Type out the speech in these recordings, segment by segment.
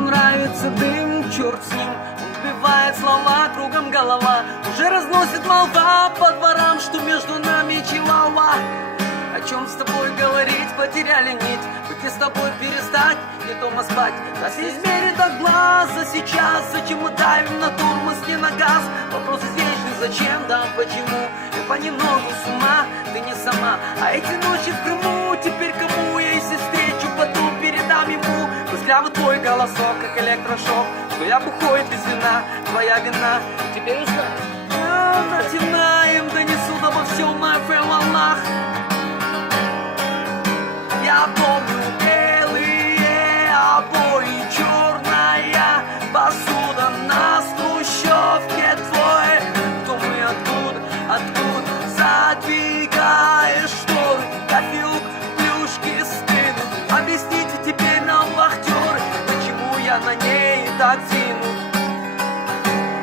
нравится дым, черт с ним. Он вбивает слова, кругом голова. Уже разносит молва по дворам, что между нами чилауа. О чем с тобой говорить, потеряли нить. Быть с тобой перестать, не дома спать. Нас измерит от глаза сейчас. Зачем мы давим на тормоз, не на газ? Вопрос извечный, зачем, да почему? И понемногу с ума, ты не сама. А эти ночи в Крыму, теперь кому я, если встречу, потом передам ему. Взгляд твой голосок, как электрошок. Что я бухой без вина, твоя вина. Теперь уже натемнаем, донесу обо всем на FM-волнах. Я помню белые обои, черная посуда на хрущевке твой. Кто мы, откуда задвигаешь шторы? Кофеек, плюшки стынут. Объясните теперь нам, вахтеры, почему я на ней так зину.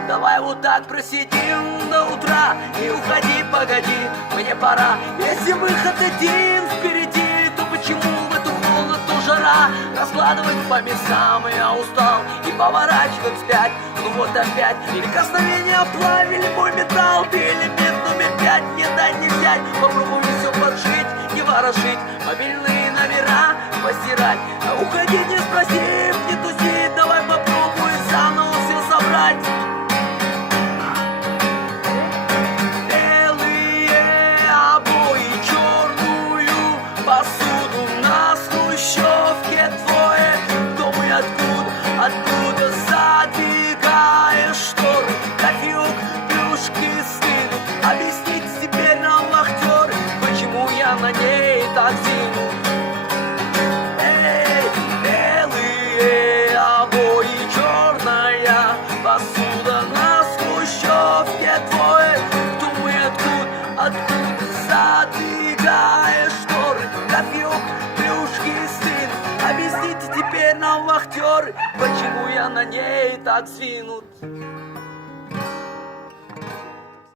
Давай вот так просидим до утра. Не уходи, погоди, мне пора. Если выход один впереди, то почему в эту холод, то жара? Раскладывать по местам я устал и поворачивать вспять. Ну вот опять прикосновения оплавили мой металл. Ты элемент номер 5, не дай не взять. Попробую все поджить, не ворошить. Мобильные номера постирать. А уходить не спросив, не тусить. Давай попробуй заново все собрать. Посуду на хрущевке твое. Кто мы, откуда задвигаешь шторы? Кофеек, плюшки стынут. Объясните теперь нам, вахтеры, почему я на ней так зину. Эй, белые обои, черная посуда на хрущевке твое. Кто мы, откуда задвигаешь шторы? Кофеек, плюшки, стын. Объясните теперь нам, вахтеры, почему я на ней так свинут.